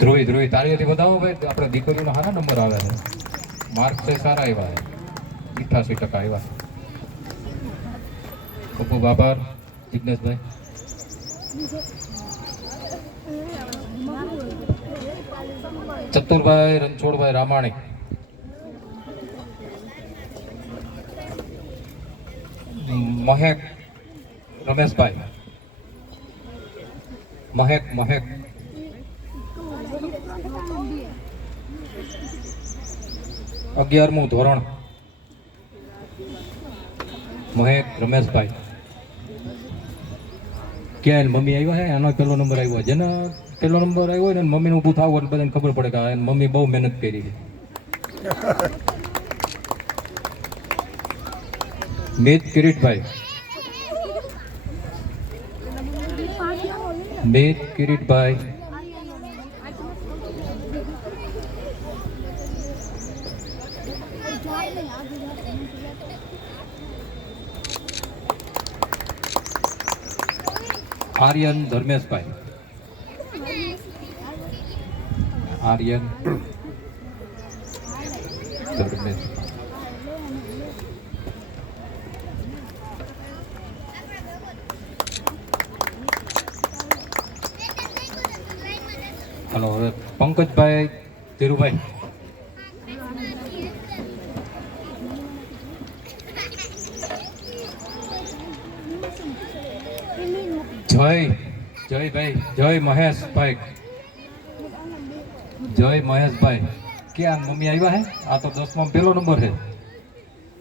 ધ્રુવી ધ્રુવી તારીઓથી બતાવો ભાઈ, આપણે દીકરીઓના સારા નંબર આવે છે, માર્ક છે સારા આવ્યા છે, 88% આવ્યા. ખૂબ ખૂબ આભાર જિજ્ઞેશભાઈ. ચતુરભાઈ રણછોડભાઈ રામાણી, મહેક રમેશભાઈ, મહેક 11મું ધોરણ, મહેક રમેશભાઈ. ક્યાં મમ્મી આવ્યા હે? આનો પહેલો નંબર આવ્યો, જેનો પહેલો નંબર આવ્યો હોય ને મમ્મીને ઊભું થવું એટલે બધાને ખબર પડે કે મમ્મી બહુ મહેનત કરી છે. મેદ કિરીટભાઈ, મેદ કિરીટભાઈ, આર્યન ધર્મેશભાઈ, આર્યન ધર્મેશ. હલો, હવે પંકજભાઈ ધીરુભાઈ, જયભાઈ, જય મહેશભાઈ, જય મહેશભાઈ. ક્યાં મમ્મી આવ્યા હે? આ તો 10માં પહેલો નંબર છે.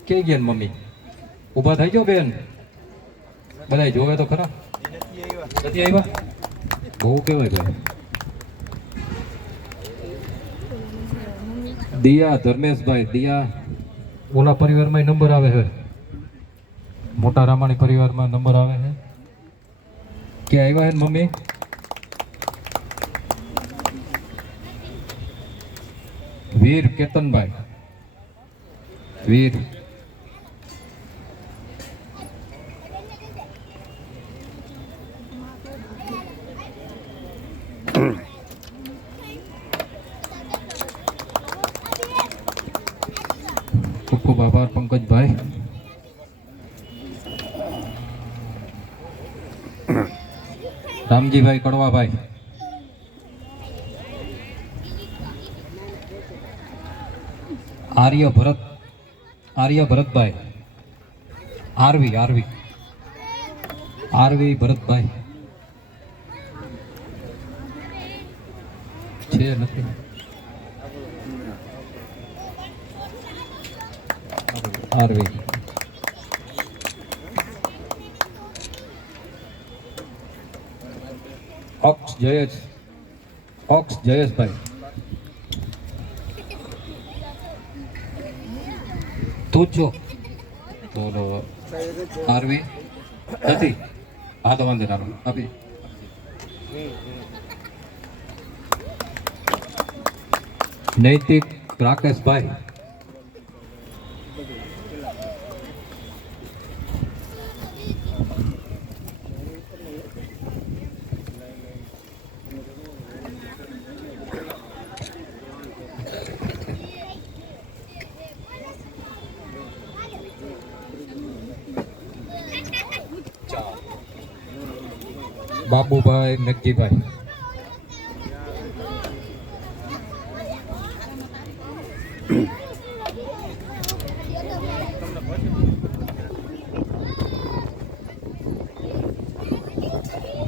ક્યાં ગયા મમ્મી? ઊભા થઈ જાઓ બેન, બધા જોવે તો ખરા. નથી આવ્યા? બહુ કહેવાય ભાઈ. દિયા ધર્મેશભાઈ, દિયા ઓલા પરિવારમાં નંબર આવે છે, મોટા રામાણી પરિવારમાં નંબર આવે છે. ક્યાં આવ્યા હે મમ્મી? વીર કેતનભાઈ, વીર. ખૂબ ખૂબ આભાર પંકજભાઈ. રામજીભાઈ કડવાભાઈ, આર્ય ભરતભાઈ, આરવી ભરતભાઈ છે નથી. આરવી ઓક્સ જયેશભાઈ, તું છો તો આરવી નથી. હા તો વાંધો ના આપી. નૈતિક રાકેશભાઈ, બાબુભાઈ નક્કીભાઈ,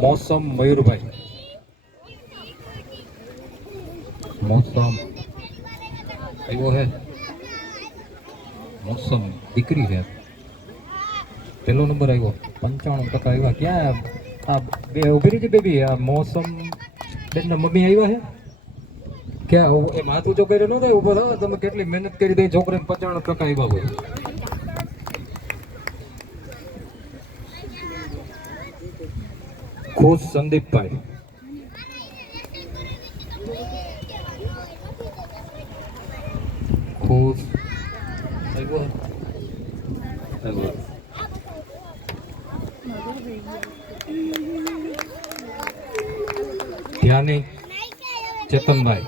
મોસમ મયુરભાઈ, મોસમ આવ્યો હે, મોસમ દીકરી છે, પહેલો નંબર આવ્યો, 95% આવ્યા. ક્યાં આ બે ઉભી રહી છે બેબી? આ મોસમ બેનના મમ્મી આવ્યા છે? ક્યાં એ માથું જો કર્યો ન થાય ઉભો થયો? તમે કેટલી મહેનત કરી દઈ છોકરાને 95% આવ્યા હોય. ખુશ સંદીપભાઈ, ખુશ ધ્યાની ચેતનભાઈ